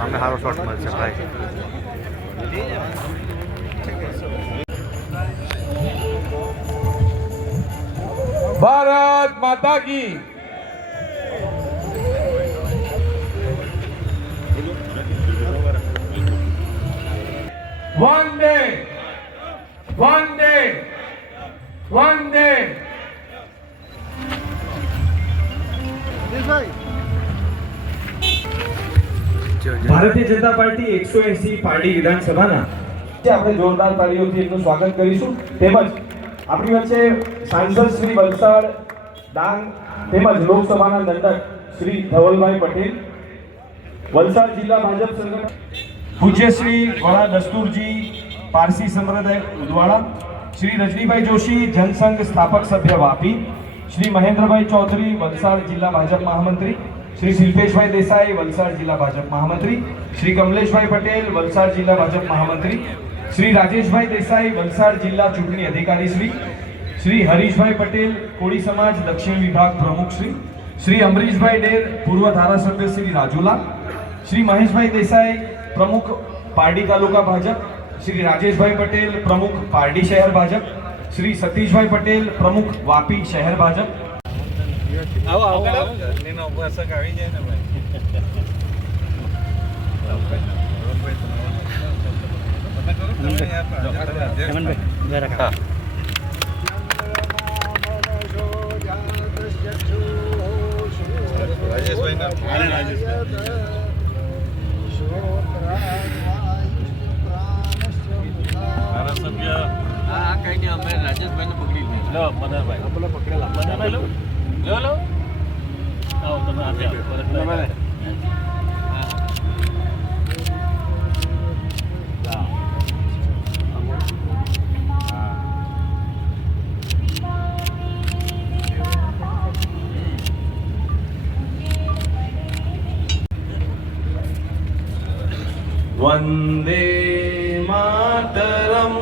અમે સારો શોટ મળશે ભાઈ. ભારત માતા કી વંદે વંદે વંદે. ભારતીય જનતા પાર્ટી 180 પાર્ટી વિધાનસભાના આપણે જોરદાર તાળીઓથી એમનું સ્વાગત કરીશું. તેમજ આપણી વચ્ચે સાંસદ શ્રી વલસાડ ડાંગ તેમજ લોકસભાના દંડક શ્રી ધવલભાઈ પટેલ, વલસાડ જિલ્લા ભાજપ સંગઠન પૂજ્ય શ્રી વડા દસ્તુરજી પારસી સંપ્રદાય ઉદવાડા, શ્રી રજનીભાઈ જોશી જનસંઘ સ્થાપક સભ્ય વાપી, શ્રી મહેન્દ્રભાઈ ચૌધરી વલસાડ જિલ્લા ભાજપ મહામંત્રી, શ્રી શિલ્પેશભાઈ દેસાઈ વલસાડ જિલ્લા ભાજપ મહામંત્રી, શ્રી કમલેશભાઈ પટેલ વલસાડ જિલ્લા ભાજપ મહામંત્રી, શ્રી રાજેશભાઈ દેસાઈ વલસાડ જિલ્લા ચૂંટણી અધિકારી શ્રી હરીશભાઈ પટેલ કોળી સમાજ દક્ષિણ વિભાગ પ્રમુખ શ્રી અમરીશભાઈ ડેર પૂર્વ ધારાસભ્ય શ્રી રાજુલા, શ્રી મહેશભાઈ દેસાઈ પ્રમુખ પારડી તાલુકા ભાજપ, શ્રી રાજેશભાઈ પટેલ પ્રમુખ પારડી શહેર ભાજપ, શ્રી સતીશભાઈ પટેલ પ્રમુખ વાપી શહેર ભાજપ. આવો આવો એનો ઉપવાસક આવી જાય ને ભાઈ. વંદે માતરમ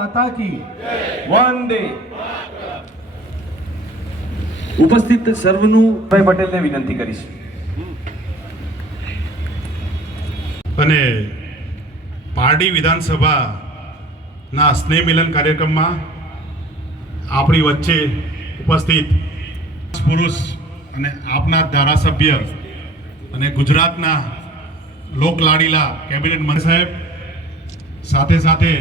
માતા કી વંદે. ઉપસ્થિત સર્વનું ભાઈ પટેલને વિનંતી કરીશ. અને પારડી વિધાનસભાના સ્નેહ મિલન કાર્યક્રમમાં આપણી વચ્ચે ઉપસ્થિત પુરુષ અને આપના ધારાસભ્ય અને ગુજરાતના લોકલાડીલા કેબિનેટ મંત્રી સાહેબ, સાથે સાથે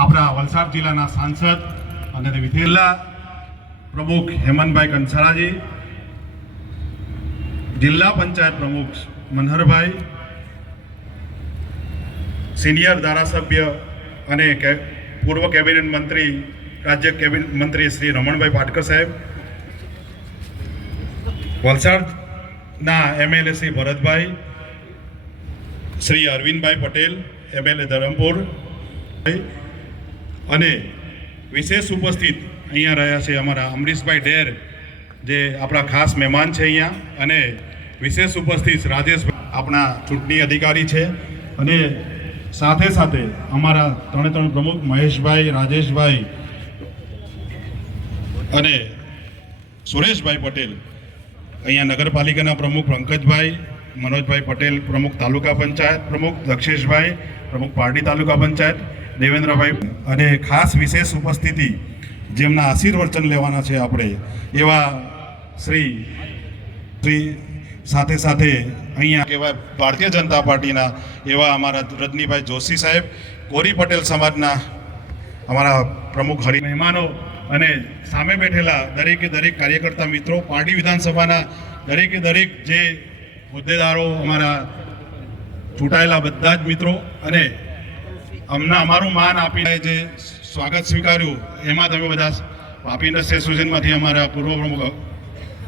આપણા વલસાડ જિલ્લાના સાંસદ અને જિલ્લા પ્રમુખ હેમંતભાઈ કંસારાજી, જિલ્લા પંચાયત પ્રમુખ મનહરભાઈ, સિનિયર ધારાસભ્ય અને પૂર્વ કેબિનેટ મંત્રી રાજ્ય કેબિનેટ મંત્રી શ્રી રમણભાઈ પાટકર સાહેબ, વલસાડના એમએલએ શ્રી ભરતભાઈ, શ્રી અરવિંદભાઈ પટેલ એમએલએ ધરમપુર, અને વિશેષ ઉપસ્થિત અહીંયા રહ્યા છે અમારા અમરીશભાઈ ડેર જે આપણા ખાસ મહેમાન છે અહીંયા, અને વિશેષ ઉપસ્થિત રાજેશભાઈ આપણા ચૂંટણી અધિકારી છે, અને સાથે સાથે અમારા ત્રણે પ્રમુખ મહેશભાઈ, રાજેશભાઈ અને સુરેશભાઈ પટેલ, અહીંયા નગરપાલિકાના પ્રમુખ પંકજભાઈ, મનોજભાઈ પટેલ પ્રમુખ તાલુકા પંચાયત પ્રમુખ, દક્ષેશભાઈ પ્રમુખ પારડી તાલુકા પંચાયત, દેવેન્દ્રભાઈ, અને ખાસ વિશેષ ઉપસ્થિતિ જેમના આશીર્વચન લેવાના છે આપણે એવા શ્રી સાથે સાથે અહીંયા કહેવાય ભારતીય જનતા પાર્ટીના એવા અમારા રજનીભાઈ જોશી સાહેબ, કોરી પટેલ સમાજના અમારા પ્રમુખ હરિ મહેમાનો, અને સામે બેઠેલા દરેકે દરેક કાર્યકર્તા મિત્રો, પારડી વિધાનસભાના દરેકે દરેક જે હોદ્દેદારો, અમારા ચૂંટાયેલા બધા જ મિત્રો, અને અમારું માન આપીને જે સ્વાગત સ્વીકાર્યું એમાં તમે બધા વાપી એસોસિએશનમાંથી અમારા પૂર્વ પ્રમુખ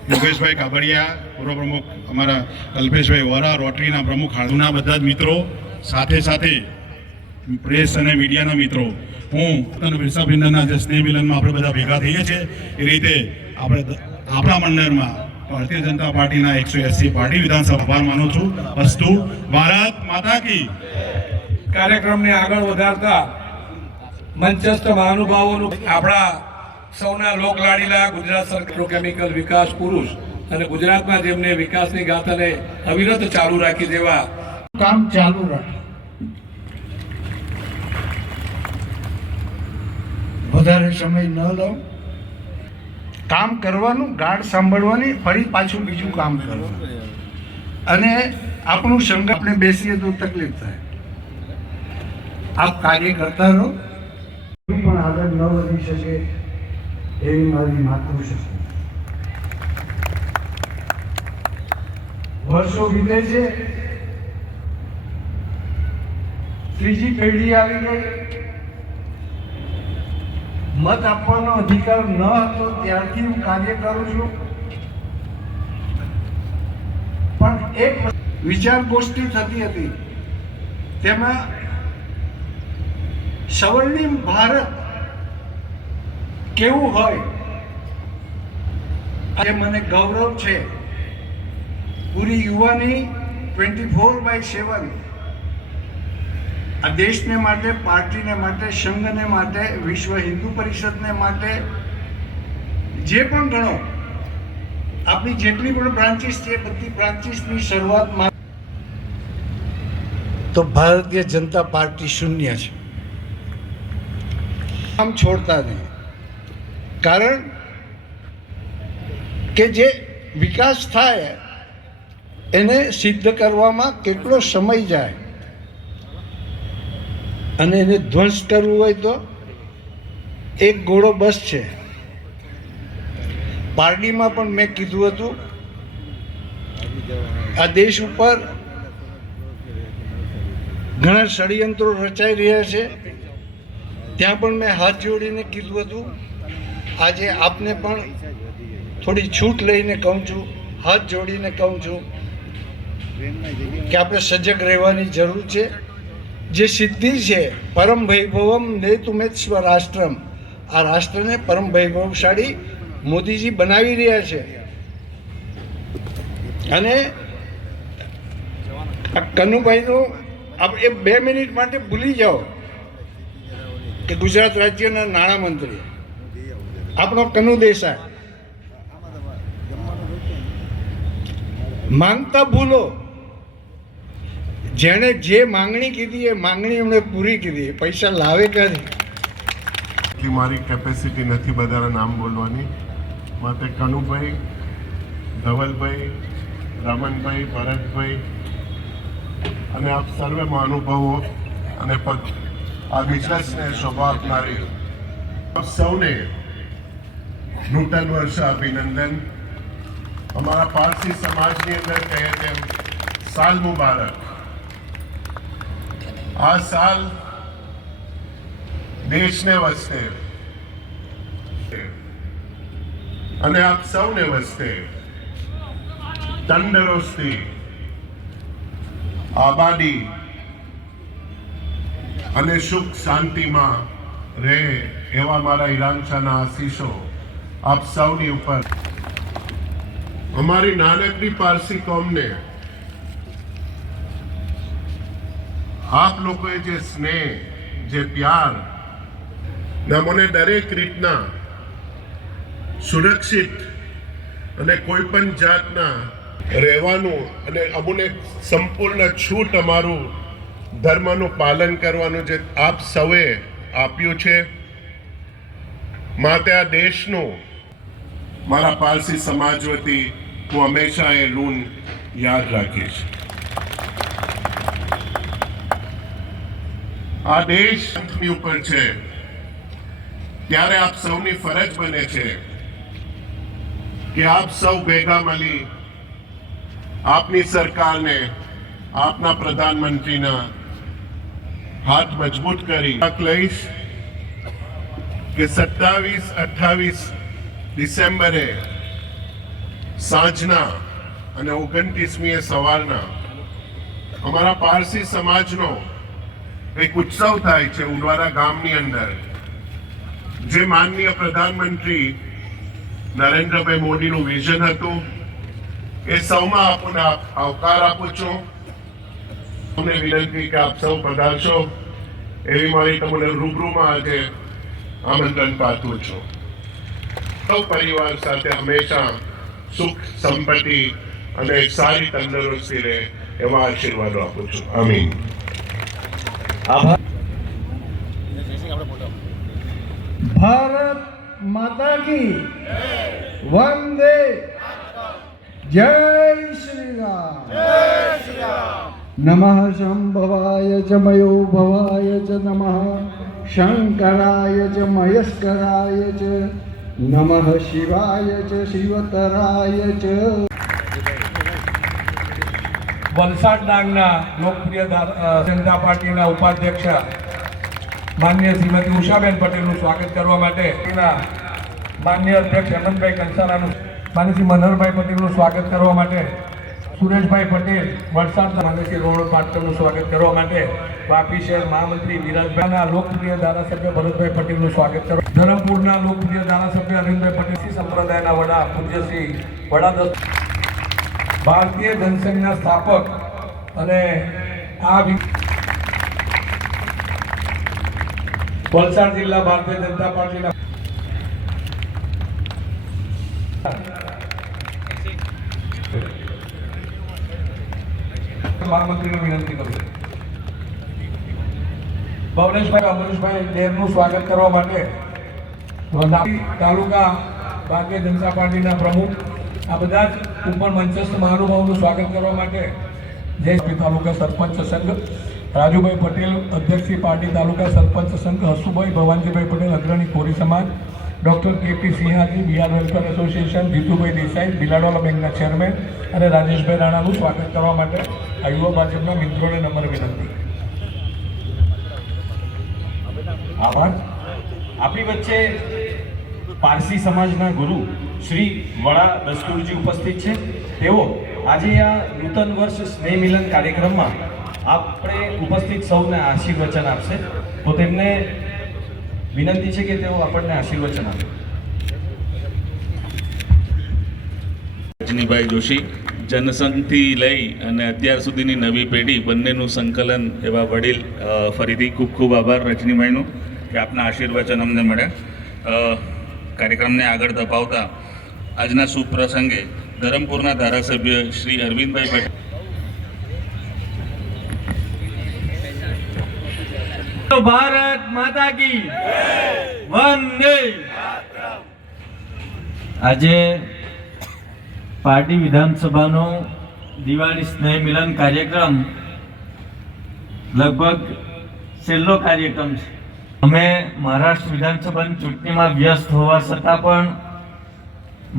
યોગેશભાઈ કાબડિયા, પૂર્વ પ્રમુખ અમારા કલ્પેશભાઈ વોરા, રોટરીના પ્રમુખ હાળુના બધા જ મિત્રો, સાથે સાથે પ્રેસ અને મીડિયાના મિત્રો, હું અને બિરસા મુંડાના જે સ્નેહ મિલનમાં આપણે બધા ભેગા થઈએ છીએ એ રીતે આપણે આપણા મંડળમાં ભારતીય જનતા પાર્ટીના 180 પાર્ટી વિધાનસભા આભાર માનું છું. અસ્તુ ભારત માતા કી. કાર્યક્રમને આગળ વધારતા મંચસ્થ મહાનુભાવોનું આપણા સૌના લોકલાડીલા ગુજરાત સરકાર પેટ્રોકેમિકલ વિકાસ પુરુષ અને ગુજરાતમાં જેમને વિકાસની ગાથાને અવિરત ચાલુ રાખી દેવા કામ ચાલુ રાખે. વધારે સમય ન લો, કામ કરવાનું, ગાઢ સાંભળવાની, ફરી પાછું બીજું કામ કરવાનું. અને આપણું સંઘ આપણે બેસીએ તો તકલીફ થાય. આપ કાર્ય કરતા રહો, પણ આગળ ન વધી શકે એવી મારી માતૃશક્તિ. વર્ષો વીતે છે, ત્રીજી પેઢી આવી ગઈ. મત આપવાનો અધિકાર ન હતો ત્યારથી હું કાર્ય કરું છું. પણ એક વિચાર ગોષ્ઠી થતી હતી, તેમાં સ્વર્ણિમ ભારત કેવું હોય એ મને ગૌરવ છે. પૂરી યુવાની 24/7 આ દેશને માટે, પાર્ટીને માટે, સંઘને માટે, વિશ્વ હિન્દુ પરિષદને માટે, જે પણ ગણો, આપણી જેટલી પણ બ્રાન્ચીસ છે બધી બ્રાન્ચીસની શરૂઆતમાં તો ભારતીય જનતા પાર્ટી શૂન્ય છે. આમ છોડતા નહીં, કારણ કે જે વિકાસ થાય એને સિદ્ધ કરવામાં કેટલો સમય જાય અને એને ધ્વંસ કરવું હોય તો એક ઘોડો બસ છે. પારડીમાં પણ મેં કીધું હતું, આ દેશ ઉપર ઘણા ષડયંત્રો રચાઈ રહ્યા છે. ત્યાં પણ મેં હાથ જોડીને કીધું હતું. આજે આપને પણ થોડી છૂટ લઈને કહું છું, હાથ જોડીને કહું છું કે આપણે સજગ રહેવાની જરૂર છે. જે સિદ્ધિ છે, પરમ વૈભવમ નેતુમેત્સ્વ રાષ્ટ્રમ, આ રાષ્ટ્રને પરમ વૈભવશાળી મોદીજી બનાવી રહ્યા છે. અને આ કનુભાઈનું આપણે 2 મિનિટ માટે ભૂલી જાઓ કે ગુજરાત રાજ્યના નાણામંત્રી આપણો કનુ દેસાઈ, માંગતા ભૂલો. જેણે જે માંગણી કીધી એ માંગણી એમણે પૂરી કીધી. પૈસા લાવે ક્યાંથી? મારી કેપેસિટી નથી બધાના નામ બોલવાની, માટે કનુભાઈ, ધવલભાઈ, રમણભાઈ, ભરતભાઈ અને આપ સર્વે મહાનુભાવો અને આ બિઝનેસને શોભા આપનારી આપ સૌને નૂતન વર્ષ અભિનંદન. અમારા પારસી સમાજની અંદર કહે તેમ સાલ મુબારક. આ સાલ દેશને વસતે અને આપ સૌને વસતે તંદુરસ્તી, આબાદી અને સુખ શાંતિમાં રહે એવા મારા ઈરાનશાના આશીષો આપ સૌની ઉપર. અમારી નાનકડી પારસી કોમને આપ લોકોએ જે સ્નેહ, જે પ્યાર ને મને દરેક રીતના સુરક્ષિત અને કોઈ પણ જાતના રહેવાનું અને અમને સંપૂર્ણ છૂટ અમારું ધર્મનું પાલન કરવાનું જે આપ સૌએ આપ્યું છે, માટે આ દેશનું મારા પારસી સમાજ વતી હું હંમેશા એ ઋણ યાદ રાખીશ. આ દેશ ઉપર છે ત્યારે આપ સૌની ફરજ બને છે કે આપ સૌ ભેગા મળી આપની સરકારને, આપના પ્રધાનમંત્રીના હાથ મજબૂત કરી લઈશ કે 27-28 ડિસેમ્બરે સાંજના અને 29મીએ સવારના અમારા પારસી સમાજનો એક ઉત્સવ થાય છે ઉડવાડા ગામની અંદર, જે માનનીય પ્રધાનમંત્રી નરેન્દ્રભાઈ મોદીનું વિઝન હતું. એ સૌમાં આપને આવકાર આપું છું. તમને વિનંતી કે આપ સૌ પધારશો એવી મારી તમને રૂબરૂમાં આજે આમંત્રણ પાઠવું છું. સૌ પરિવાર સાથે હંમેશા સુખ સંપત્તિ અને એક સારી તંદુરસ્તી રહે એવા આશીર્વાદો આપું છું. આમીન. ભારત માતા કી વંદે જય શ્રી રામ. નમઃ શંભવાય ચ મયો ભવાય ચ નમઃ શંકરાય ચ મયસ્કરાય ચ નમઃ શિવાય ચ શિવતરાય ચ. વલસાડ ડાંગના લોકપ્રિય જનતા પાર્ટીના ઉપાધ્યક્ષ માનનીય શ્રીમતી ઉષાબેન પટેલનું સ્વાગત કરવા માટે માનનીય અધ્યક્ષ હેમંતભાઈ કંસારાનું, માનનીય શ્રી મનહરભાઈ પટેલનું સ્વાગત કરવા માટે સુરેશભાઈ પટેલ વલસાડ, માનનીય શ્રી રોહણ પાટકરનું સ્વાગત કરવા માટે વાપી શહેર મહામંત્રી વિરાજભાઈના લોકપ્રિય ધારાસભ્ય ભરતભાઈ પટેલનું સ્વાગત કરવા, ધરમપુરના લોકપ્રિય ધારાસભ્ય અરવિંદભાઈ પટેલ, સંપ્રદાયના વડા પૂજ્ય શ્રી વડા ભારતીય જનસંઘના સ્થાપક અને આ વલસાડ જિલ્લા ભારતીય જનતા પાર્ટીના મહામંત્રીને વિનંતી કરું છું. ભવનેશભાઈ અમરીશભાઈ ડેરનું સ્વાગત કરવા માટે તાલુકા ભારતીય જનતા પાર્ટીના પ્રમુખ, આ બધા જ ઉપર મંચસ્થ મહાનુભાવોનું સ્વાગત કરવા માટે જય તાલુકા સરપંચ સંઘ રાજુભાઈ પટેલ, અધ્યક્ષ પાર્ટી તાલુકા સરપંચ સંઘ હસુભાઈ ભવાનજીભાઈ પટેલ, અગ્રણી કોરી સમાજ, ડૉક્ટર કેપી સિંહાજી, બિહાર વેલફેર એસોસિએશન, જીતુભાઈ દેસાઈ, બિલાડવાલા બેંકના ચેરમેન અને રાજેશભાઈ રાણાનું સ્વાગત કરવા માટે આ યુવા ભાજપના મિત્રોને નમ્ર વિનંતી. આભાર. આપણી વચ્ચે પારસી સમાજના ગુરુ શ્રી વડા દસ્તુરજી ઉપસ્થિત છે. તેઓ આજે આ નૂતન વર્ષ સ્નેહ મિલન કાર્યક્રમમાં આપણે ઉપસ્થિત સૌને આશીર્વચન આપશે. તો તેમને વિનંતી છે કે તેઓ આપણને આશીર્વચન આપે. રજનીભાઈ જોશી, જનસંઘથી લઈ અને અત્યાર સુધીની નવી પેઢી બંનેનું સંકલન એવા વડીલ, ફરીથી ખૂબ ખૂબ આભાર રજનીભાઈનો કે આપના આશીર્વચન અમને મળ્યા. કાર્યક્રમને આગળ ધપાવતા આજના શુભ પ્રસંગે ધરમપુરના ધારાસભ્ય શ્રી અરવિંદભાઈ પટેલ. ભારત માતા કી વંદે. આજે પાર્ટી વિધાનસભાનો દિવાળી સ્નેહ મિલન કાર્યક્રમ લગભગ છેલ્લો કાર્યક્રમ છે. અમે મહારાષ્ટ્ર વિધાનસભાની ચૂંટણીમાં વ્યસ્ત હોવા છતાં પણ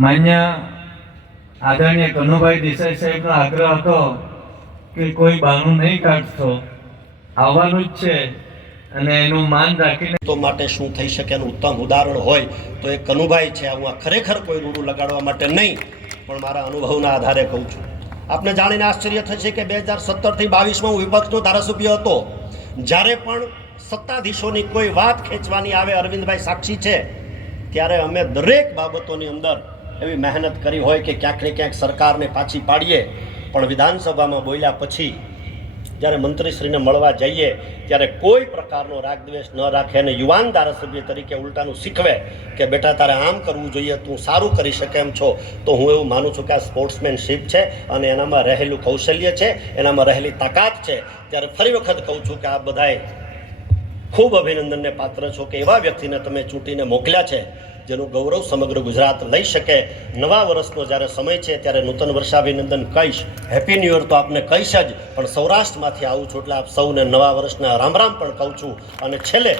માન્ય આદરણીય કનુભાઈ દેસાઈ સાહેબનો આગ્રહ હતો કે કોઈ બહાનું નહીં કાઢશો, આવવાનું જ છે અને એનું માન રાખીને તો માટે શું થઈ શકે એનું ઉત્તમ ઉદાહરણ હોય તો એ કનુભાઈ છે. હું આ ખરેખર કોઈ રૂડું લગાડવા માટે નહીં, પણ મારા અનુભવના આધારે કહું છું. આપને જાણીને આશ્ચર્ય થશે કે 2017થી 22માં હું વિપક્ષનો ધારાસભ્ય હતો. જ્યારે પણ સત્તાધીશોની કોઈ વાત ખેંચવાની આવે, અરવિંદભાઈ સાક્ષી છે, ત્યારે અમે દરેક બાબતોની અંદર એવી મહેનત કરી હોય કે ક્યાંક ને ક્યાંક સરકારને પાછી પાડીએ. પણ વિધાનસભામાં બોલ્યા પછી જ્યારે મંત્રીશ્રીને મળવા જઈએ ત્યારે કોઈ પ્રકારનો રાગદ્વેષ ન રાખે અને યુવાન ધારાસભ્ય તરીકે ઉલટાનું શીખવે કે બેટા તારે આમ કરવું જોઈએ, તું સારું કરી શકે એમ છો. તો હું એવું માનું છું કે આ સ્પોર્ટ્સમેનશીપ છે અને એનામાં રહેલું કૌશલ્ય છે, એનામાં રહેલી તાકાત છે. ત્યારે ફરી વખત કહું છું કે આ બધાએ ખૂબ અભિનંદનને પાત્ર છો કે એવા વ્યક્તિને તમે ચૂંટીને મોકલ્યા છે જેનું ગૌરવ સમગ્ર ગુજરાત લઈ શકે. નવા વર્ષનો જ્યારે સમય છે ત્યારે નૂતન વર્ષાભિનંદન કહીશ, હેપી ન્યૂ યર તો આપને કહીશ જ, પણ સૌરાષ્ટ્રમાંથી આવું છું એટલે આપ સૌને નવા વર્ષના રામ રામ પણ કહું છું. અને છેલ્લે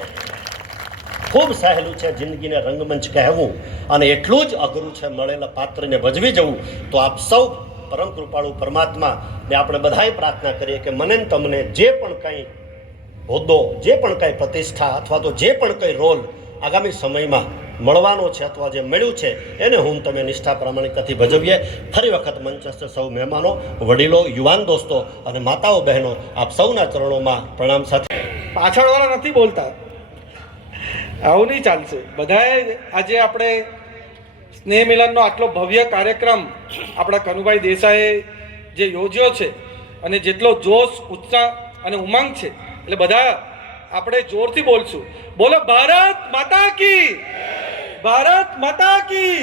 ખૂબ સહેલું છે જિંદગીને રંગમંચ કહેવું અને એટલું જ અઘરું છે મળેલા પાત્રને ભજવી જવું. તો આપ સૌ પરમ કૃપાળુ પરમાત્મા ને આપણે બધાએ પ્રાર્થના કરીએ કે મને તમને જે પણ કંઈ હોદ્દો, જે પણ કંઈ પ્રતિષ્ઠા અથવા તો જે પણ કંઈ રોલ આગામી સમયમાં મળવાનો છે અથવા જે મળ્યું છે એને હું તમે નિષ્ઠા પ્રામાણિકતાથી ભજવીએ. ફરી વખત મંચસ્થ સૌ મહેમાનો, વડીલો, યુવાન દોસ્તો અને માતાઓ બહેનો, આપ સૌના ચરણોમાં પ્રણામ સાથે. પાછળવાળા નથી બોલતા, આવું નહીં ચાલશે. બધાએ આજે આપણે સ્નેહ મિલનનો આટલો ભવ્ય કાર્યક્રમ આપણા કનુભાઈ દેસાઈએ જે યોજ્યો છે અને જેટલો જોશ, ઉત્સાહ અને ઉમંગ છે, એટલે બધા આપણે જોરથી બોલશું. બોલો ભારત માતા કી, ભારત માતા કી,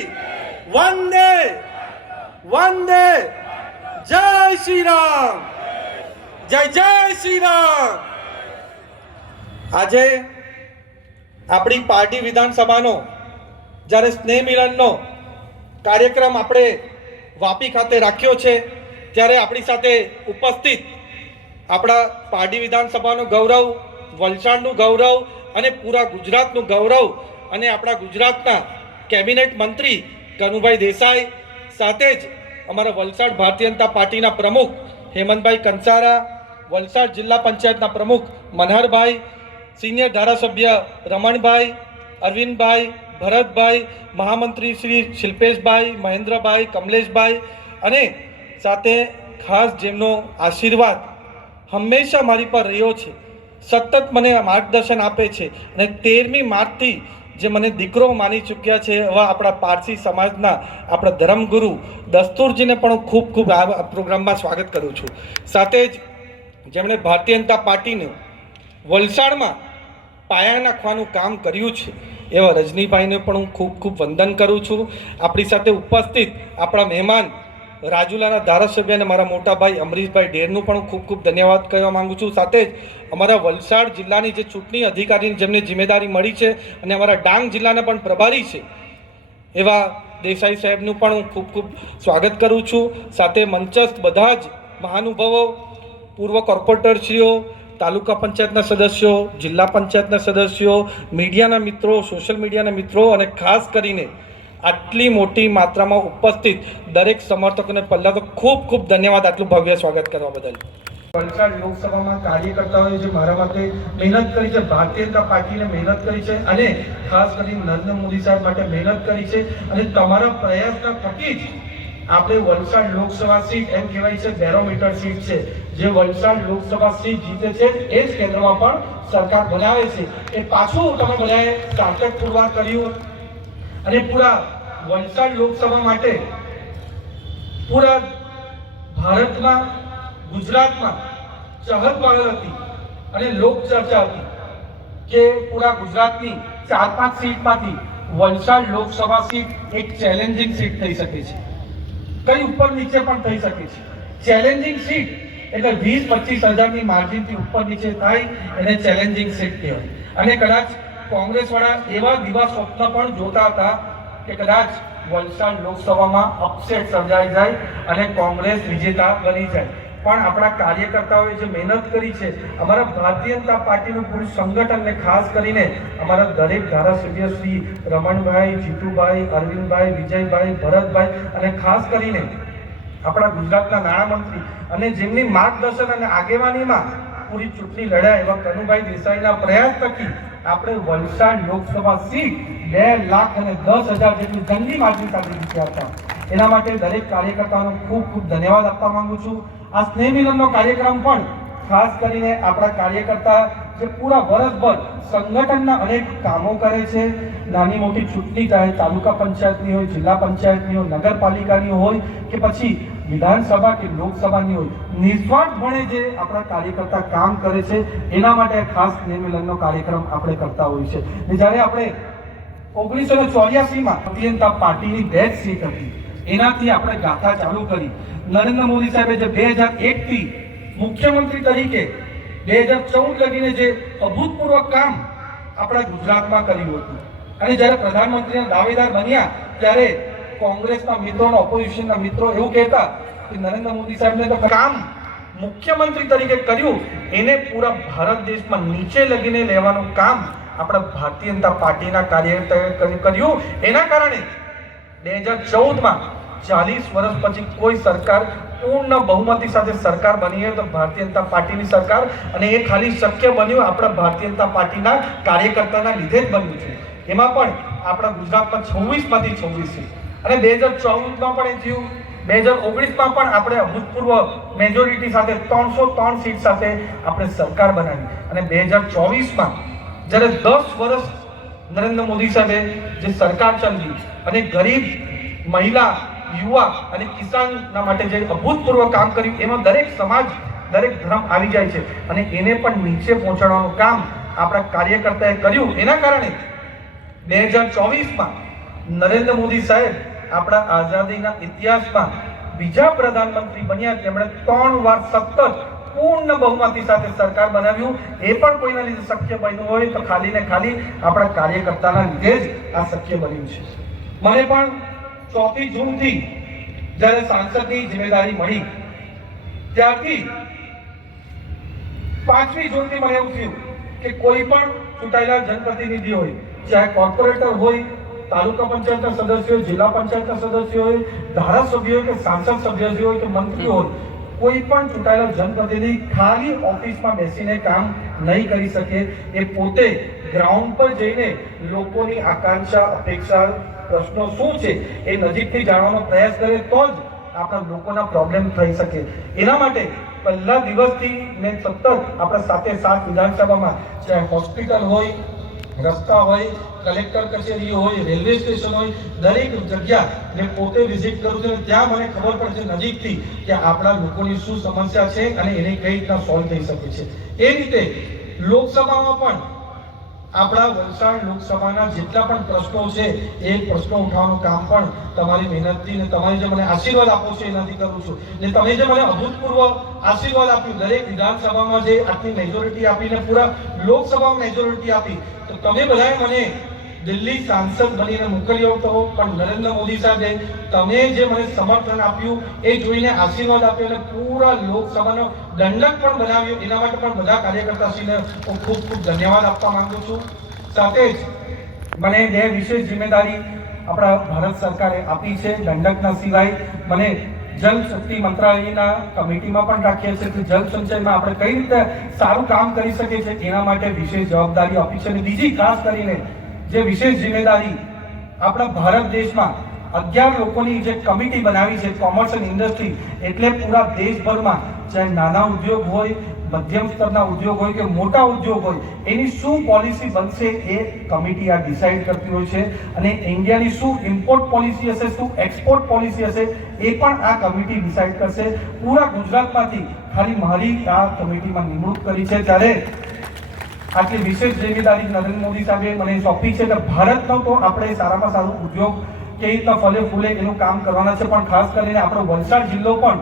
વંદે વંદે, જય શ્રી રામ, જય જય શ્રી રામ. આજે આપણી પાર્ટી વિધાનસભાનો જ્યારે સ્નેહ મિલનનો કાર્યક્રમ આપણે વાપી ખાતે રાખ્યો છે, ત્યારે આપણી સાથે ઉપસ્થિત આપણા પાર્ટી વિધાનસભાનું ગૌરવ, વલસાડનું ગૌરવ અને પૂરા ગુજરાતનું ગૌરવ અને આપણા ગુજરાતના કેબિનેટ મંત્રી કનુભાઈ દેસાઈ, સાથે જ અમારા વલસાડ ભારતીય જનતા પાર્ટીના પ્રમુખ હેમંતભાઈ કંસારા, વલસાડ જિલ્લા પંચાયતના પ્રમુખ મનહરભાઈ, સિનિયર ધારાસભ્ય રમણભાઈ, અરવિંદભાઈ, ભરતભાઈ, મહામંત્રી શ્રી શિલ્પેશભાઈ, મહેન્દ્રભાઈ, કમલેશભાઈ અને સાથે ખાસ જેમનો આશીર્વાદ હંમેશા મારી પર રહ્યો છે, સતત મને માર્ગદર્શન આપે છે અને 13મી માર્ચથી જે મને દીકરો માની ચૂક્યા છે એવા આપણા પારસી સમાજના આપણા ધર્મગુરુ દસ્તુરજીને પણ હું ખૂબ ખૂબ આ પ્રોગ્રામમાં સ્વાગત કરું છું. સાથે જ જેમણે ભારતીય જનતા પાર્ટીને વલસાડમાં પાયા નાખવાનું કામ કર્યું છે એવા રજનીભાઈને પણ હું ખૂબ ખૂબ વંદન કરું છું. આપણી સાથે ઉપસ્થિત આપણા મહેમાન રાજુલાના ધારાસભ્ય અને મારા મોટા ભાઈ અમરીશભાઈ ડેરનું પણ ખૂબ ખૂબ ધન્યવાદ કહેવા માંગુ છું. સાથે જ અમારા વલસાડ જિલ્લાની જે ચૂંટણી અધિકારીની જેમને જિમ્મેદારી મળી છે અને અમારા ડાંગ જિલ્લાના પણ પ્રભારી છે એવા દેસાઈ સાહેબનું પણ હું ખૂબ ખૂબ સ્વાગત કરું છું. સાથે મંચસ્થ બધા જ મહાનુભાવો, પૂર્વ કોર્પોરેટરશ્રીઓ, તાલુકા પંચાયતના સદસ્યો, જિલ્લા પંચાયતના સદસ્યો, મીડિયાના મિત્રો, સોશિયલ મીડિયાના મિત્રો અને ખાસ કરીને આટલી મોટી માત્રામાં ઉપસ્થિત દરેક સમર્થકોને પહેલાં તો ખૂબ ખૂબ ધન્યવાદ આટલું ભવ્ય સ્વાગત કરવા બદલ. વલસાડ લોકસભામાં કાર્યકર્તાઓએ જે મારા માટે મહેનત કરી છે, ભારતીય જનતા પાર્ટીને મહેનત કરી છે અને ખાસ કરીને નરેન્દ્ર મોદી સાહેબ માટે મહેનત કરી છે અને તમારા પ્રયાસના થકી જ આપણે વલસાડ લોકસભા સીટ એમ કહેવાય છે બેરોમીટર સીટ છે, જે વલસાડ લોકસભા સીટ જીતે છે એ જ કેન્દ્રમાં પણ સરકાર બનાવે છે. એ પાછું તમે બધાએ સાર્થક પુરવાર કર્યું અને પૂરા વલસાડ લોકસભા માટે પૂરા ભારતમાં, ગુજરાતમાં ચહલપહલ હતી અને લોકચર્ચા હતી કે પૂરા ગુજરાતની 4-5 સીટમાંથી વલસાડ લોકસભા સીટ એક ચેલેન્જિંગ સીટ થઈ શકે છે, કઈ ઉપર નીચે પણ થઈ શકે છે. ચેલેન્જિંગ સીટ એટલે 20-25 હજારની માર્જિનથી ઉપર નીચે થાય એને ચેલેન્જિંગ સીટ કહેવાય. અને કદાચ કોંગ્રેસવાળા એવા દિવા સ્વપ્ન પણ જોતા હતા કે કદાચ વલસાડ લોકસભામાં અપસેટ સર્જાઈ જાય અને કોંગ્રેસ વિજેતા બની જાય. પણ આપણા કાર્યકર્તાઓએ જે મહેનત કરી છે, અમારા ભારતીય જનતા પાર્ટીનું પૂરું સંગઠનને ખાસ કરીને અમારા દરેક ધારાસભ્ય શ્રી રમણભાઈ, જીતુભાઈ, અરવિંદભાઈ, વિજયભાઈ, ભરતભાઈ અને ખાસ કરીને આપણા ગુજરાતના નાણામંત્રી અને જેમની માર્ગદર્શન અને આગેવાનીમાં પૂરી ચૂંટણી લડાય એવા કનુભાઈ દેસાઈના પ્રયાસ થકી આપણે વલસાડ લોકસભા સીટ 2,10,000 જેટલી જંગી માર્જિન સાથે જીત્યા હતા. એના માટે દરેક કાર્યકર્તાઓનો ખૂબ ખૂબ ધન્યવાદ આપવા માંગુ છું. આ સ્નેહ મિલનનો કાર્યક્રમ પણ ખાસ કરીને આપણા કાર્યકર્તા જે પૂરા વર્ષભર સંગઠનના અનેક કામો કરે છે, નાની મોટી ચૂંટણી ચાહે તાલુકા પંચાયતની હોય, જિલ્લા પંચાયતની હોય, નગરપાલિકાની હોય કે પછી વિધાનસભા કે લોકસભાની હોય, નિસ્વાર્થપણે જે આપણા કાર્યકર્તા કામ કરે છે એના માટે ખાસ સ્નેહ મિલનનો કાર્યક્રમ આપણે કરતા હોઈએ છીએ. જ્યારે આપણે 1984માં ભારતીય જનતા પાર્ટીની 2 સીટ હતી, એનાથી આપણે ગાથા ચાલુ કરી. નરેન્દ્ર મોદી સાહેબે જે 2001થી મુખ્યમંત્રી તરીકે 2014 લગીને જે અભૂતપૂર્વ કામ આપણા ગુજરાતમાં કર્યું હતું અને જ્યારે પ્રધાનમંત્રીના દાવેદાર બન્યા ત્યારે કોંગ્રેસના મિત્રો, ઓપોઝિશનના મિત્રો એવું કહેતા કે નરેન્દ્ર મોદી સાહેબને તો કામ મુખ્યમંત્રી તરીકે કર્યું, એને પૂરા ભારત દેશમાં નીચે લગીને લેવાનું કામ આપણા ભારતીય જનતા પાર્ટીના કાર્યકર્તાઓએ કર્યું. એના કારણે 2014માં 40 વર્ષ પછી કોઈ સરકાર પૂર્ણ બહુમતી સાથે સરકાર બની હોય તો ભારતીય જનતા પાર્ટીની સરકાર, અને એ ખાલી શક્ય બન્યું આપણા ભારતીય જનતા પાર્ટીના કાર્યકર્તાના લીધે જ બન્યું છે. એમાં પણ આપણા ગુજરાતમાં 26માંથી 26 સીટ અને 2014માં પણ એ થયું, 2019માં પણ આપણે અભૂતપૂર્વ મેજોરિટી સાથે 303 સીટ સાથે આપણે સરકાર બનાવી અને 2024માં જ્યારે 10 વર્ષ નરેન્દ્ર મોદી સાહેબે જે સરકાર ચલાવી અને ગરીબ, મહિલા, યુવા અને કિસાનના માટે જે અભૂતપૂર્વ કામ કર્યું એમાં દરેક સમાજ, દરેક ધર્મ આવી જાય છે અને એને પણ નીચે પહોંચાડવાનું કામ આપણા કાર્યકર્તાએ કર્યું. એના કારણે 2024માં નરેન્દ્ર મોદી સાહેબ આપણા આઝાદીના ઇતિહાસમાં બીજા પ્રધાનમંત્રી બન્યા, તેમણે 3 વાર સતત પૂર્ણ બહુમતી સાથે સરકાર બનાવ્યું. એ પણ કોઈના લીધે શક્ય બન્યું હોય તો ખાલી ને ખાલી આપણા કાર્યકર્તાના લીધે જ આ શક્ય બન્યું છે. મને પણ 4મી જૂનથી જ્યારે સાંસદની જિમ્મેદારી મળી ત્યારથી 5મી જૂનથી મને એવું થયું કે કોઈ પણ ચૂંટાયેલા જનપ્રતિનિધિ હોય, ચાહે કોર્પોરેટર હોય, તાલુકા પંચાયતના સદસ્ય હોય, જિલ્લા પંચાયતના સદસ્ય હોય, ધારાસભ્ય હોય કે સાંસદ સભ્ય હોય કે મંત્રી હોય, કોઈ પણ ચૂંટાયેલા જનપ્રતિનિધિ ખાલી ઓફિસમાં બેસીને કામ નહીં કરી શકે. એ પોતે ગ્રાઉન્ડ પર જઈને લોકોની આકાંક્ષા, અપેક્ષા, પ્રશ્નો શું છે એ નજીકથી જાણવાનો પ્રયાસ કરે તો જ આપણા લોકોના પ્રોબ્લેમ થઈ શકે. એના માટે પહેલા દિવસથી મેં સતત આપણા સાથે 7 વિધાનસભામાં ચાહે હોસ્પિટલ હોય, રસ્તા હોય, કલેક્ટર કચેરી હોય, રેલવે સ્ટેશન હોય, દરેક જગ્યા મેં પોતે વિઝિટ કરું છું અને ત્યાં મને ખબર પડે છે નજીકથી કે આપણા લોકોની શું સમસ્યા છે અને એને કઈ રીતના સોલ્વ થઈ શકે છે. એ રીતે લોકસભામાં પણ આપણા વલસાડ લોકસભાના જેટલા પણ પ્રશ્નો છે એ પ્રશ્નો ઉઠાવવાનું કામ પણ તમારી મહેનતથી ને તમારે જે મને આશીર્વાદ આપો છો એનાથી કરું છું. ને તમે જે મને અભૂતપૂર્વ આશીર્વાદ આપ્યું, દરેક વિધાનસભામાં જે આટલી મેજોરિટી આપીને પૂરા લોકસભામાં મેજોરિટી આપી, તો તમે બધાએ મને દિલ્હી સાંસદ બનીને મોકલ્યો હતો, પણ નરેન્દ્ર મોદી સાહેબે તમે જે મને સમર્થન આપ્યું એ જોઈને આશીર્વાદ આપ્યો અને પૂરા લોકસભાનો દંડક પણ બનાવ્યો. એના માટે પણ બધા કાર્યકર્તાશ્રીને હું ખૂબ ખૂબ ધન્યવાદ આપવા માંગુ છું. સાથે જ મને 2 વિશેષ જિમ્મેદારી આપણા ભારત સરકારે આપી છે. દંડકના સિવાય મને જલ શક્તિ મંત્રાલયના કમિટીમાં પણ રાખીએ છીએ કે જલ સંચયમાં આપણે કઈ રીતે સારું કામ કરી શકીએ છીએ એના માટે વિશેષ જવાબદારી આપી છે. અને બીજી ખાસ કરીને જે વિશેષ જિમ્મેદારી આપણા ભારત દેશમાં 11 લોકોની જે કમિટી બનાવી છે કોમર્સ એન્ડ ઇન્ડસ્ટ્રી, એટલે પૂરા દેશભરમાં ચાહે નાના ઉદ્યોગ હોય, મધ્યમ સ્તરના ઉદ્યોગ હોય કે મોટા ઉદ્યોગ હોય, એની શું પોલિસી બનશે એ કમિટી આ ડિસાઇડ કરતી હોય છે. અને ઇન્ડિયાની શું ઇમ્પોર્ટ પોલિસી હશે, શું એક્સપોર્ટ પોલિસી હશે એ પણ આ કમિટી ડિસાઇડ કરશે. પૂરા ગુજરાતમાંથી ખાલી મારી આ કમિટીમાં નિમણૂક કરી છે. ત્યારે આટલી વિશેષ જિમ્મેદારી નરેન્દ્ર મોદી સાહેબે મને સોંપી છે કે ભારતનો તો આપણે સારામાં સારું ઉદ્યોગ કેવી રીતના ફલે ફૂલે એનું કામ કરવાના છે, પણ ખાસ કરીને આપણો વલસાડ જિલ્લો પણ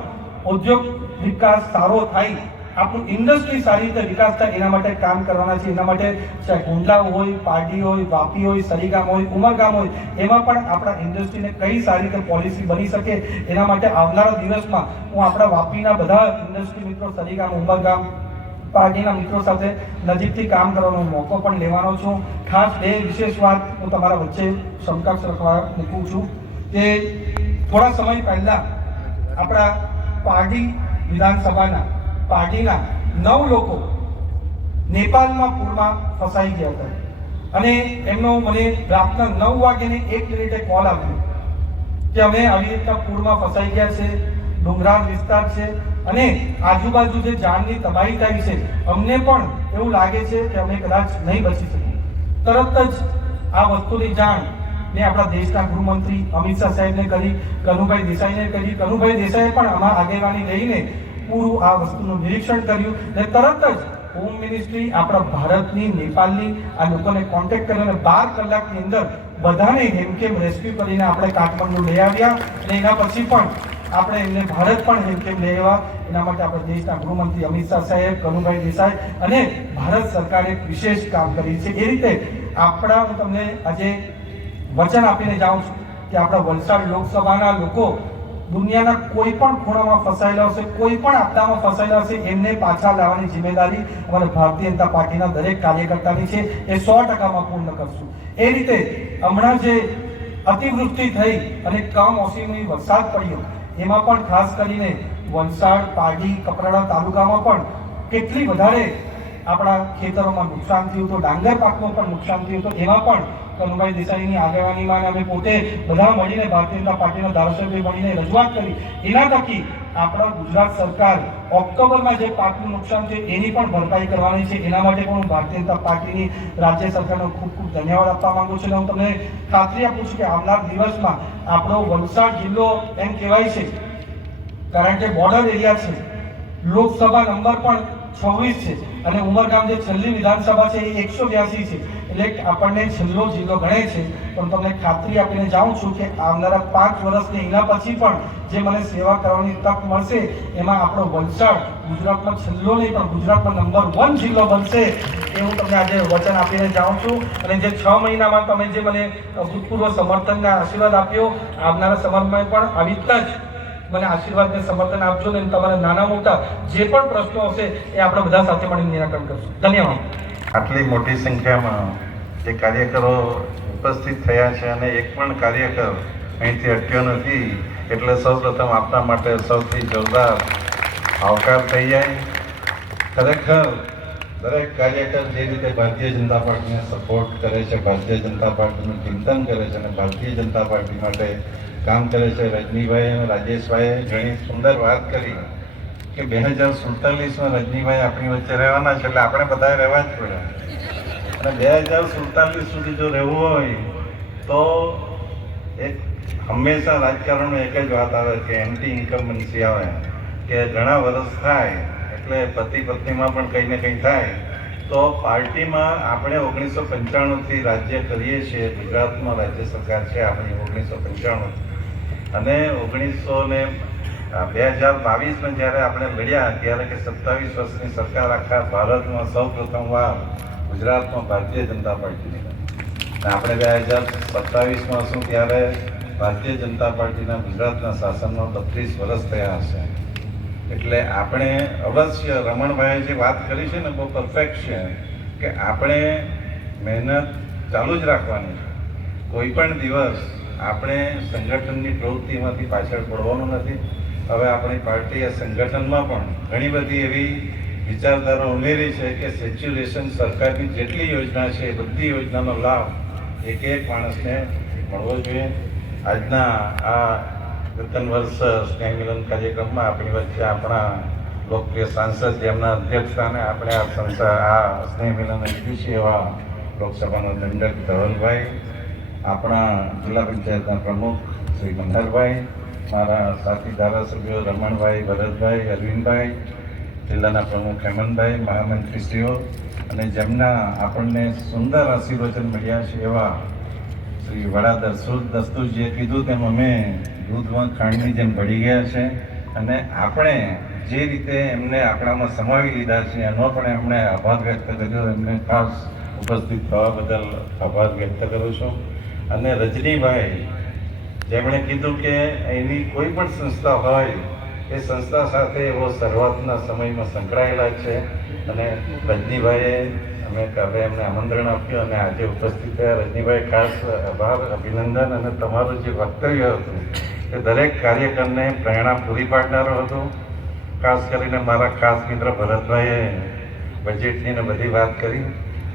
ઉદ્યોગ વિકાસ સારો થાય, આપણું ઇન્ડસ્ટ્રી સારી રીતે વિકાસ થાય એના માટે કામ કરવાના છે. એના માટે ચાહે ગુંડલા હોય, પારડી હોય, વાપી હોય, સરીગામ હોય, ઉમરગામ હોય, એમાં પણ આપણા ઇન્ડસ્ટ્રીને કઈ સારી રીતે પોલિસી બની શકે એના માટે આવનારા દિવસમાં હું આપણા વાપીના બધા ઇન્ડસ્ટ્રી મિત્રો, સરીગામ, ઉમરગામ, પાર્ટીના મિત્રો સાથે નજીકથી કામ કરવાનો મોકો પણ લેવાનો છું. ખાસ 2 વિશેષ વાત હું તમારા વચ્ચે સમકક્ષ રાખવા મૂકું છું કે થોડા સમય પહેલા આપણા પાર્ટી વિધાનસભાના પાર્ટીના 9 લોકો નેપાળમાં પૂરમાં ફસાઈ ગયા હતા અને એમનો મને રાતના 9 વાગ્યાને 1 મિનિટે કોલ આવ્યો કે અમે આવી રીતના પૂરમાં ફસાઈ ગયા છે, ડુંગરાળ વિસ્તાર છે અને આજુબાજુ જે જાનની તબાહી થઈ છે, અમને પણ એવું લાગે છે કે અમે કદાચ નહીં બચી શકીએ. તરત જ આ વસ્તુની જાણ મેં આપણા દેશના ગૃહમંત્રી અમિત શાહ સાહેબને કરી, કનુભાઈ દેસાઈને કરી. કનુભાઈ દેસાઈએ પણ આમાં આગેવાની લઈને પૂરું આ વસ્તુનું નિરીક્ષણ કર્યું અને તરત જ હોમ મિનિસ્ટ્રી આપણા ભારતની, નેપાળની આ લોકોને કોન્ટેક્ટ કર્યો અને 12 કલાકની અંદર બધાને હેમખેમ રેસ્ક્યુ કરીને આપણે કાઠમંડુ લઈ આવ્યા અને એના પછી પણ આપણે એમને ભારત પણ હેમખેમ લઈ આવ્યા. એના માટે આપણે દેશના ગૃહમંત્રી અમિત શાહ સાહેબ, કનુભાઈ દેસાઈ અને ભારત સરકારે વિશેષ કામ કર્યું છે. એ રીતે આપણા હું તમને આજે વચન આપીને જાઉં છું કે આપણા વલસાડ લોકસભાના લોકો દુનિયાના કોઈ પણ ખૂણામાં ફસાયેલા હશે, કોઈ પણ આપદામાં ફસાયેલા હશે, એમને પાછા લાવવાની જિમ્મેદારી અમારા ભારતીય જનતા પાર્ટીના દરેક કાર્યકર્તાની છે. એ 100%માં પૂર્ણ કરશું. એ રીતે હમણાં જે અતિવૃષ્ટિ થઈ અને કમોસમી વરસાદ પડ્યો એમાં પણ ખાસ કરીને વલસાડ, પારડી, કપરાડા તાલુકામાં પણ કેટલી વધારે આપણા ખેતરોમાં નુકસાન થયું હતું, ડાંગર પાકમાં પણ નુકસાન થયું હતું. એમાં પણ કનુભાઈ દેસાઈની આગેવાનીમાં અમે પોતે બધા મળીને ભારતીય જનતા પાર્ટીના ધારાસભ્ય મળીને રજૂઆત કરી. એના થકી આપણા ગુજરાત સરકાર ઓક્ટોબરમાં જે પાકનું નુકસાન છે એની પણ ભરપાઈ કરવાની છે. એના માટે પણ હું ભારતીય જનતા પાર્ટીની રાજ્ય સરકારનો ખૂબ ખૂબ ધન્યવાદ આપવા માંગુ છું. અને હું તમને ખાતરી આપું છું કે આવનાર દિવસમાં આપણો વલસાડ જિલ્લો એમ કહેવાય છે, કારણ કે બોર્ડર એરિયા છે, લોકસભા નંબર પણ 26 છે અને ઉમરગામ જે છેલ્લી વિધાનસભા છે એ 182 છે, એટલે આપણને છેલ્લો જિલ્લો ગણે છે. પણ તમને ખાતરી આપીને જાઉં છું કે આવનારા 5 વર્ષની એના પછી પણ જે મને સેવા કરવાની તક મળશે એમાં આપણો વલસાડ ગુજરાતમાં છેલ્લો નહીં પણ ગુજરાતમાં નંબર 1 જિલ્લો બનશે એ હું તમને આજે વચન આપીને જાઉં છું. અને જે 6 મહિનામાં તમે જે મને ભૂતપૂર્વ સમર્થનના આશીર્વાદ આપ્યો, આવનારા સમયમાં પણ આવી રીતના જ મને આશીર્વાદને સમર્થન આપજો ને તમારા નાના મોટા જે પણ પ્રશ્નો હશે એ આપણે બધા સાથે મળીને નિરાકરણ કરશું. ધન્યવાદ. આટલી મોટી સંખ્યામાં જે કાર્યકરો ઉપસ્થિત થયા છે અને એક પણ કાર્યકર અહીંથી અટક્યો નથી, એટલે સૌપ્રથમ આપના માટે સૌથી જોરદાર આવકાર થઈ જાય. ખરેખર દરેક કાર્યકર જે રીતે ભારતીય જનતા પાર્ટીને સપોર્ટ કરે છે, ભારતીય જનતા પાર્ટીનું ચિંતન કરે છે અને ભારતીય જનતા પાર્ટી માટે કામ કરે છે. રજનીભાઈ અને રાજેશભાઈએ ઘણી સુંદર વાત કરી કે 2047માં રજનીભાઈ આપણી વચ્ચે રહેવાના છે, એટલે આપણે બધાએ રહેવા જ પડે. અને 2047 સુધી જો રહેવું હોય તો એક હંમેશા રાજકારણમાં એક જ વાત આવે કે એન્ટી ઇન્કમ્બન્સી આવે, કે ઘણા વર્ષ થાય એટલે પતિ પત્નીમાં પણ કંઈ ને કંઈ થાય. તો પાર્ટીમાં આપણે 1995થી રાજ્ય કરીએ છીએ, ગુજરાતમાં રાજ્ય સરકાર છે આપણી 1995, અને 2022માં જ્યારે આપણે લડ્યા ત્યારે કે 27 વર્ષની સરકાર આખા ભારતમાં સૌ પ્રથમવાર ગુજરાતમાં ભારતીય જનતા પાર્ટીની. આપણે 2027માં શું ત્યારે ભારતીય જનતા પાર્ટીના ગુજરાતના શાસનમાં 32 વર્ષ થયા હશે. એટલે આપણે અવશ્ય રમણભાઈએ જે વાત કરી છે ને બહુ પરફેક્ટ છે કે આપણે મહેનત ચાલુ જ રાખવાની છે. કોઈ પણ દિવસ આપણે સંગઠનની પ્રવૃત્તિમાંથી પાછળ પડવાનું નથી. હવે આપણી પાર્ટીએ સંગઠનમાં પણ ઘણી બધી એવી વિચારધારા ઉમેરી છે કે સેચ્યુરેશન સરકારની જેટલી યોજના છે એ બધી યોજનાનો લાભ એક માણસને મળવો જોઈએ. આજના આ નૂતન વર્ષ સ્નેહ મિલન કાર્યક્રમમાં આપણી વચ્ચે આપણા લોકપ્રિય સાંસદ જેમના અધ્યક્ષસ્થાને આપણે આ સ્નેહ મિલન લીધું છે એવા લોકસભાના દંડક ધવલભાઈ, આપણા જિલ્લા પંચાયતના પ્રમુખ શ્રી મનહરભાઈ, મારા સાથી ધારાસભ્યો રમણભાઈ, ભરતભાઈ, અરવિંદભાઈ, જિલ્લાના પ્રમુખ હેમંતભાઈ, મહામંત્રીશ્રીઓ, અને જેમના આપણને સુંદર આશીર્વચન મળ્યા છે એવા શ્રી વડા દસ્તુરજીએ કીધું તેમ અમે દૂધમાં ખાંડની જેમ ભળી ગયા છે. અને આપણે જે રીતે એમને આપણામાં સમાવી લીધા છે એનો પણ એમણે આભાર વ્યક્ત કર્યો. એમને ખાસ ઉપસ્થિત થવા બદલ આભાર વ્યક્ત કરું છું. અને રજનીભાઈ જેમણે કીધું કે એની કોઈ પણ સંસ્થા હોય એ સંસ્થા સાથે એવો શરૂઆતના સમયમાં સંકળાયેલા છે. અને રજનીભાઈએ અમે કાલે એમને આમંત્રણ આપ્યું અને આજે ઉપસ્થિત થયા. રજનીભાઈ ખાસ આભાર, અભિનંદન. અને તમારું જે વક્તવ્ય હતું એ દરેક કાર્યકરને પ્રેરણા પૂરી પાડનારું હતું. ખાસ કરીને મારા ખાસ મિત્ર ભરતભાઈએ બજેટની ને બધી વાત કરી.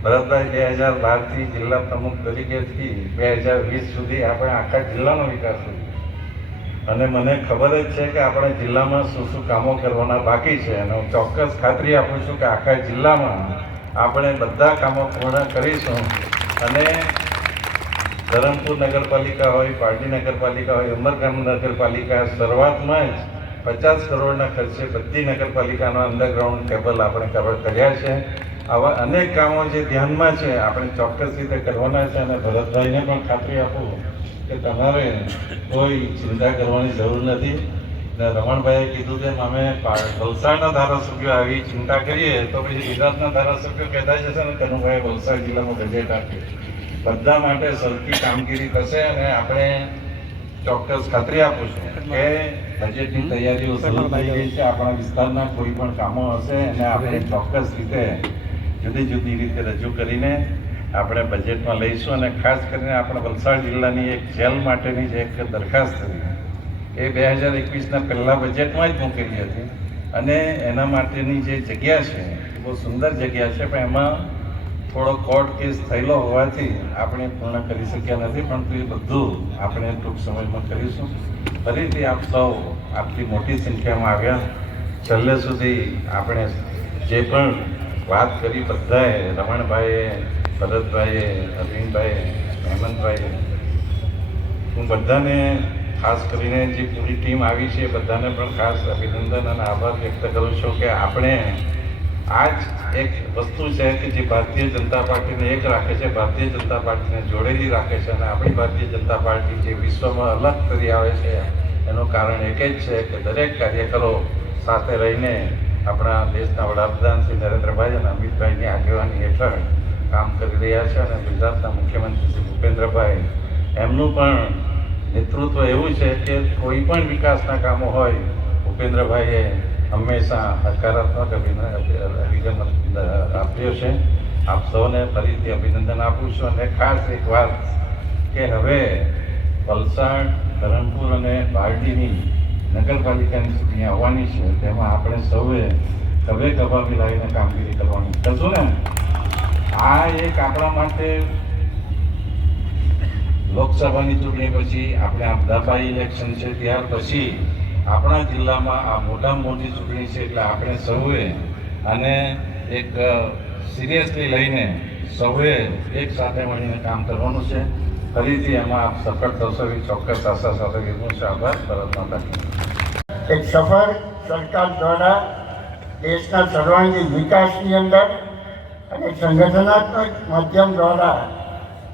ભરતભાઈ 2012થી જિલ્લા પ્રમુખ તરીકેથી 2020 સુધી આપણે આખા જિલ્લાનો વિકાસ કર્યો. અને મને ખબર જ છે કે આપણા જિલ્લામાં શું શું કામો કરવાના બાકી છે. અને હું ચોક્કસ ખાતરી આપું છું કે આખા જિલ્લામાં આપણે બધા કામો પૂર્ણ કરીશું. અને ધરમપુર નગરપાલિકા હોય, પારડી નગરપાલિકા હોય, ઉમરગામ નગરપાલિકા, શરૂઆતમાં જ 50 કરોડના ખર્ચે બધી નગરપાલિકાના અંડરગ્રાઉન્ડ કેબલ આપણે કવર કર્યા છે. આવા અનેક કામો જે ધ્યાનમાં છે આપણે ચોક્કસ રીતે કરવાના છે. અને ભરતભાઈને પણ ખાતરી આપું કે તમારે કોઈ ચિંતા કરવાની જરૂર નથી. અને રમણભાઈએ કીધું તેમ અમે વલસાડના ધારાસભ્યો આવી ચિંતા કરીએ તો પછી ગુજરાતના ધારાસભ્યો કહેતા જશે ને કનુભાઈ વલસાડ જિલ્લામાં બજેટ આપ્યું. બધા માટે સરખી કામગીરી થશે. અને આપણે ચોક્કસ ખાતરી આપું છું કે બજેટની તૈયારીઓ શરૂ થઈ ગઈ છે. આપણા વિસ્તારના કોઈ પણ કામો હશે અને આપણે ચોક્કસ રીતે જુદી જુદી રીતે રજૂ કરીને આપણે બજેટમાં લઈશું. અને ખાસ કરીને આપણે વલસાડ જિલ્લાની એક જેલ માટેની જે એક દરખાસ્ત હતી એ 2021ના પહેલા બજેટમાં જ મૂકેલી હતી. અને એના માટેની જે જગ્યા છે એ બહુ સુંદર જગ્યા છે, પણ એમાં થોડો કોર્ટ કેસ થયેલો હોવાથી આપણે પૂર્ણ કરી શક્યા નથી, પરંતુ એ બધું આપણે ટૂંક સમયમાં કરીશું. ફરીથી આપ સૌ આટલી મોટી સંખ્યામાં આવ્યા. છેલ્લે સુધી આપણે જે પણ વાત કરી બધાએ, રમણભાઈએ, ભરતભાઈએ, અરવિંદભાઈએ, હેમંતભાઈએ, હું બધાને ખાસ કરીને જે પૂરી ટીમ આવી છે એ બધાને પણ ખાસ અભિનંદન અને આભાર વ્યક્ત કરું છું કે આપણે આ જ એક વસ્તુ છે કે જે ભારતીય જનતા પાર્ટીને એક રાખે છે, ભારતીય જનતા પાર્ટીને જોડેલી રાખે છે. અને આપણી ભારતીય જનતા પાર્ટી જે વિશ્વમાં અલગ કરી આવે છે એનું કારણ એક જ છે કે દરેક કાર્યકરો સાથે રહીને આપણા દેશના વડાપ્રધાન શ્રી નરેન્દ્રભાઈ અને અમિતભાઈની આગેવાની હેઠળ કામ કરી રહ્યા છે. અને ગુજરાતના મુખ્યમંત્રી શ્રી ભૂપેન્દ્રભાઈ, એમનું પણ નેતૃત્વ એવું છે કે કોઈ પણ વિકાસના કામો હોય, ભૂપેન્દ્રભાઈએ હંમેશા હકારાત્મક અભિગમ આપ્યો છે. આપ સૌને ફરીથી અભિનંદન આપું છું. અને ખાસ એક વાત કે હવે વલસાડ, ધરમપુર અને બારડીની નગરપાલિકાની ચૂંટણી આવવાની છે, તેમાં આપણે સૌએ ખભે ખભા મિલાવીને કામગીરી કરવાની કરશું ને. આ એક આપણા માટે લોકસભાની ચૂંટણી પછી આપણે આ દફાઈ ઇલેક્શન છે, ત્યાર પછી આપણા જિલ્લામાં આ મોટામાં મોટી ચૂંટણી છે. એટલે આપણે સૌએ અને એક સિરિયસલી લઈને સૌએ એક સાથે મળીને કામ કરવાનું છે. ફરીથી એમાં આપ સફળ થશો એવી ચોક્કસ આશા સાથે વિનવું છે. આભાર. ભારત માતા કી જય. એક સફળ સરકાર દ્વારા દેશના સર્વાંગી વિકાસની અંદર અને સંગઠનાત્મક માધ્યમ દ્વારા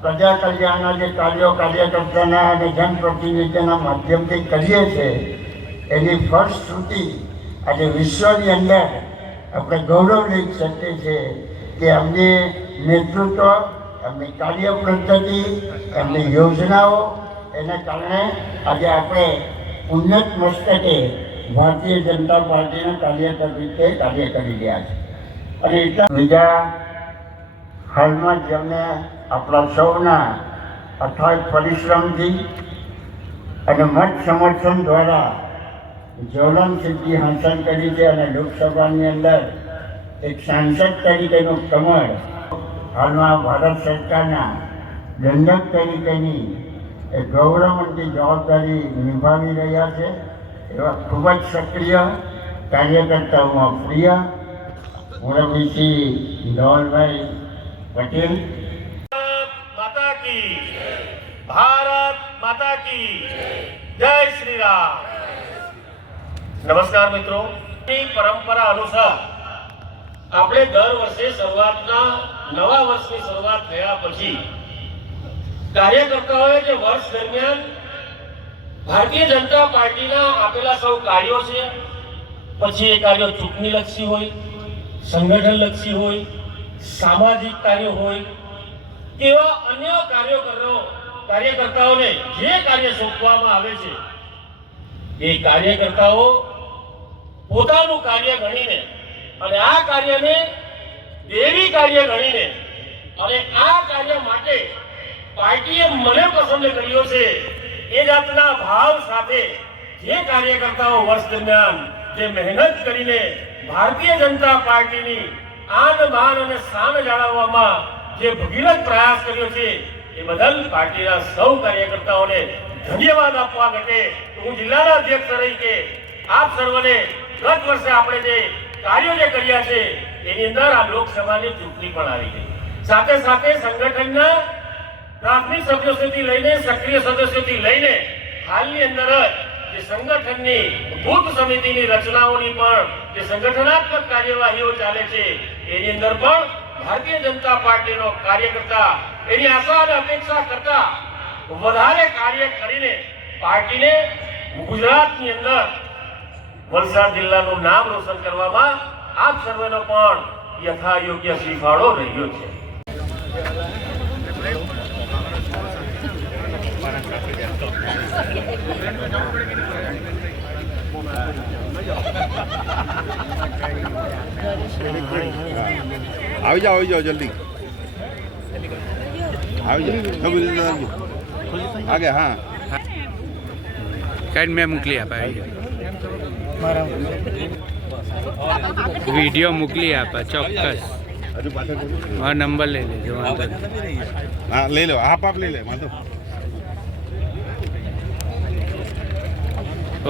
પ્રજા કલ્યાણના જે કાર્યો કાર્યકર્તાના અને જનપ્રતિનિધિના માધ્યમથી કરીએ છીએ એની ફળશ્રુતિ આજે વિશ્વની અંદર આપણે ગૌરવ લઈ શકીએ છીએ કે એમની નેતૃત્વ, એમની કાર્ય પદ્ધતિ, એમની યોજનાઓ, એના કારણે આજે આપણે ઉન્નત મસ્તકે ભારતીય જનતા પાર્ટીના કાર્યકર રીતે કાર્ય કરી રહ્યા છે. અને એટલા બીજા હાલમાં જેમને આપણા સૌના અથાગ પરિશ્રમથી અને મત સમર્થન દ્વારા જ્વલન સિદ્ધિ હાંસલ કરી છે અને લોકસભાની અંદર એક સાંસદ તરીકેનું કમળ હાલમાં ભારત સરકારના દંડક તરીકેની એ ગૌરવવંતી જવાબદારી નિભાવી રહ્યા છે. એવા ખૂબ જ સક્રિય કાર્યકર્તાઓમાં પ્રિય મોરબીથી ધવલભાઈ પટેલ. માતા કી ભારત માતા કી જય શ્રી રામ. નમસ્કાર મિત્રો. પરંપરા અનુસાર આપણે દર વર્ષે શરૂઆતના નવા વર્ષની શરૂઆત થયા પછી કાર્યકર્તાઓએ જે વર્ષ દરમિયાન ભારતીય જનતા પાર્ટીના આપેલા સૌ કાર્યો છે, પછી એ કાર્યો ચૂંટણી લક્ષી હોય, સંગઠન લક્ષી હોય, સામાજિક કાર્યો હોય, એવા અન્ય કાર્યકર્તાઓને જે કાર્ય સોંપવામાં આવે છે એ કાર્યકર્તાઓ પોતાનું કાર્ય ગણીને અને આ કાર્યને દેવી કાર્ય ગણીને અને આ કાર્ય માટે પાર્ટીએ મને પસંદ કર્યો છે એ જાતના ભાવ સાથે જે કાર્યકર્તાઓ વર્ષ દરમિયાન જે મહેનત કરીને ભારતીય જનતા પાર્ટીની આન બાન અને શાન જાળવવામાં જે ભગીરથ પ્રયાસ કર્યો છે એ બદલ પાર્ટીના સૌ કાર્યકર્તાઓને ધન્યવાદ આપવા માટે હું જિલ્લાના અધ્યક્ષ તરીકે આપ સર્વને ગત વર્ષે આપણે જે કાર્યો જે કર્યા છે એની અંદર આ લોકસભાની ચૂંટણી પણ આવી ગઈ. સાથે સાથે સંગઠનના પ્રાથમિક સદસ્યોથી લઈને સક્રિય સદસ્યોથી લઈને હાલની અંદર જે સંગઠનની બૂથ સમિતિની રચનાઓની પણ જે સંગઠનાત્મક કાર્યવાહીઓ ચાલે છે એની અંદર પણ ભારતીય જનતા પાર્ટીનો કાર્યકર્તા એની આશા અને અપેક્ષા કરતા વધારે કાર્ય કરીને પાર્ટીને ગુજરાતની અંદર વલસાડ જિલ્લાનું નામ રોશન કરવામાં આપ સર્વેનો પણ યથાયોગ્ય શીફાળો રહ્યો છે. આવી જાઓ જલ્દી આવી જાઓ આગે. હા કાંઈ મેં મોકલી આપા, વિડીયો મોકલી આપા ચોક્કસ. હજુ પાછળ હા નંબર લઈ લેજો વાંધો નહીં. હા લઈ લો આપ લઈ લે વાંધો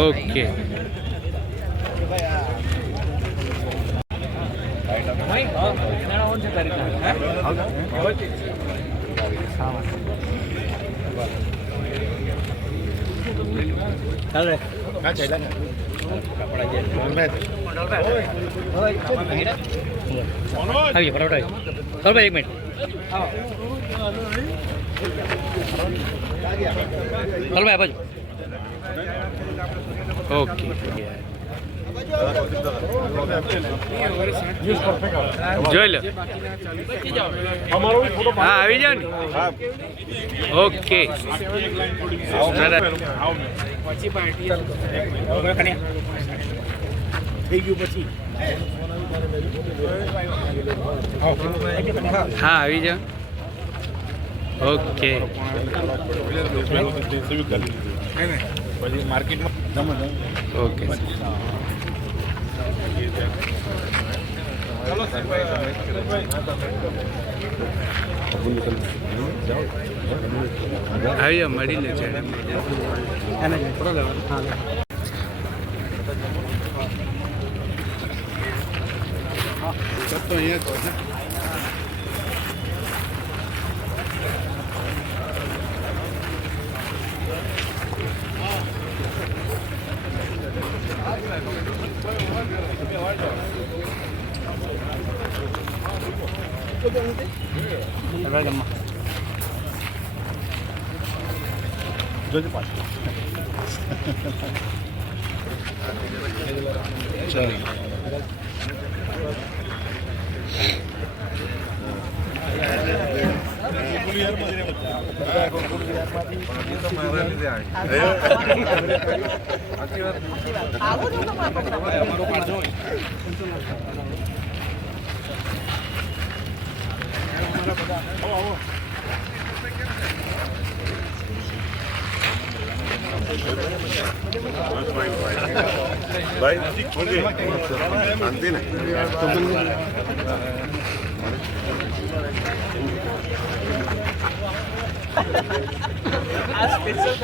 ઓકે આવી ફટાફટ ચાલ ભાઈ 1 મિનિટ ચાલ ભાઈ બાજુ ઓકે જોઈ લો હા આવી જાઓ ને ઓકે હા આવી જાઓ ઓકે ઓકે આવી જાઓ મળી લે છે તો અહીંયા તો છે જોજો પાછું ચાલો ભાઈ શાંતિ ને આ સ્પેશિયલ